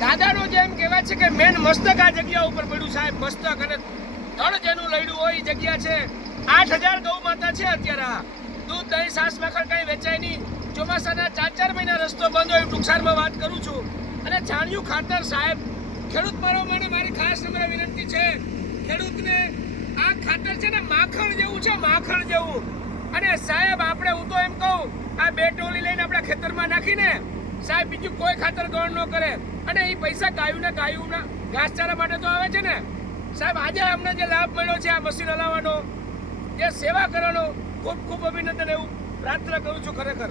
દાદાનું જેમ કહેવાય છે કે મેન મસ્તક આ જગ્યા ઉપર પડ્યું સાહેબ, મસ્તક અને ધડ જેનું લડ્યું હોય જગ્યા છે. આઠ હજાર ગૌ માતા છે અત્યારે આ. દૂધ, દહીં સાસ માખણ કઈ વેચાય નહીં. ચોમાસાના ચાર ચાર મહિના રસ્તો બંધ હોય ટૂંકસારમાં વાત કરું છું. અને છાણિયું ખાતર સાહેબ, ખેડૂત મારો માટે મારી ખાસ નમ્ર વિનંતી છે. ખેડૂતને આ ખાતર છે ને માખણ જેવું છે, માખણ જેવું. અને સાહેબ, આપણે હું તો એમ કહું, આ બે ટોલી લઈને આપણા ખેતરમાં નાખીને સાહેબ બીજું કોઈ ખાતર ગણ ન કરે. અને એ પૈસા ગાયુંના ગાયુંના ઘાસચારા માટે તો આવે છે ને. સાહેબ, આજે અમને જે લાભ મળ્યો છે આ મશીન હલાવવાનો, જે સેવા કરવાનો, ખૂબ ખૂબ અભિનંદન એવું પ્રાર્થના કરું છું ખરેખર.